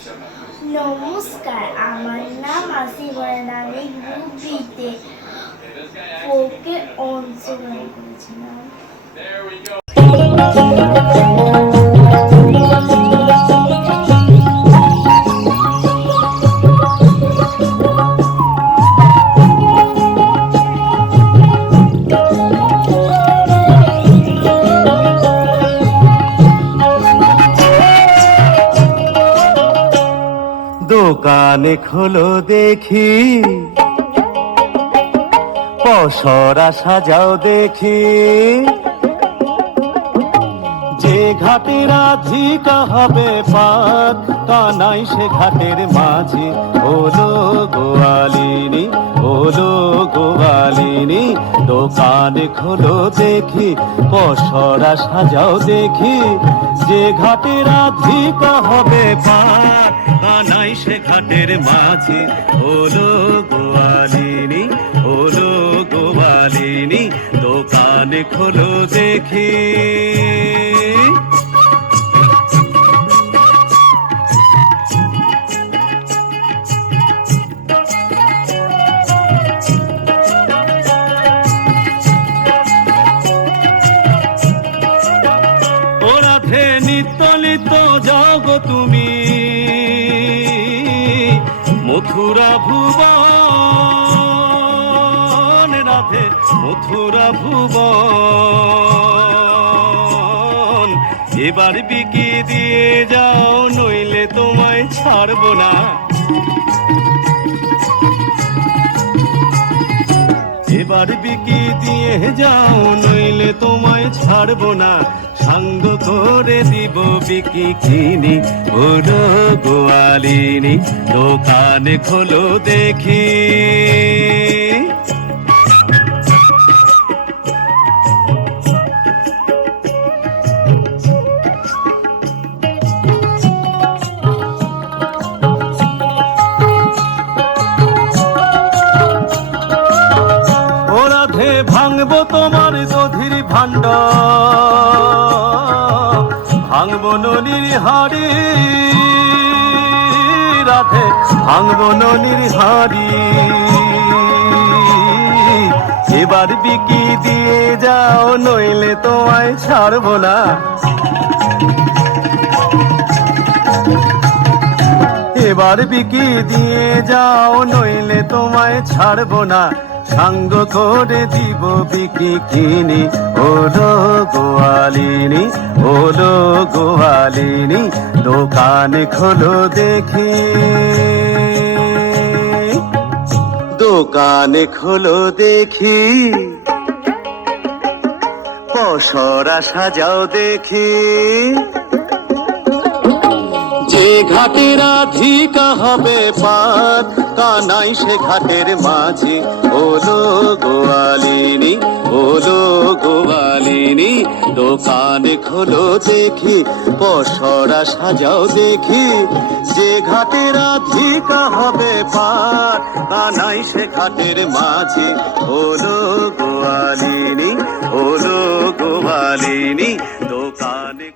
নমস্কার, আমার নাম আসিফান। আমি গ্রুপ বিতে ফোকে অংশগ্রহণ করেছিলাম। দোকানে খোলো দেখি, পসরা সাজাও দেখি, যে ঘাটের রাধিকা হবে পাক, কানাই সে ঘাটের মাঝি ওলো গোয়ালিনী, ওলো গোয়ালিনী। দোকানে খোলো দেখি, পসরা সাজাও দেখি, যে ঘাটের রাধিকা হবে পাক, কানাই সে ঘাটের মাঝি ওলো গোয়ালিনী, ওলো গোয়ালিনী। দোকানে খোলো দেখি। ও রাধে নিত্য নিত্য জগ তুমি, মথুরা ভুবন, রাধে মথুরা ভুবন। এবার বিকি দিয়ে যাও, নইলে তোমায় ছাড়বো না। এবার বিকি দিয়ে যাও, নইলে তোমায় ছাড়বো না। সাঙ্গ করে দিব বিকি কিনি, ওলো গোয়ালিনী। দোকানে খোলো দেখি। ও রাধে ভাঙবো তোমার দধির ভাণ্ড, ভাঙবো ননির হাড়ি, রাধে ভাঙবো ননির হাড়ি। এবার বিকি দিয়ে যাও, নইলে তোমায় ছাড়বো না। এবার বিকি দিয়ে যাও, নইলে তোমায় ছাড়বো না। সাঙ্গ করে দিব বিকি কিনি, ওলো গোয়ালিনী, ওলো গোয়ালিনী। দোকানে খোলো দেখি। দোকানে খোলো দেখি, পসরা সাজাও দেখি, যে ঘাটের রাধিকা হবে পাক, কানাই সে ঘাটের মাঝি ওলো গোয়ালিনী, ওলো গোয়ালিনী। দোকানে খোলো দেখি, পসরা সাজাও দেখি, যে ঘাটের রাধিকা হবে পাক, কানাই সে ঘাটের মাঝি ওলো গোয়ালিনী, ওলো গোয়ালিনী। দোকানে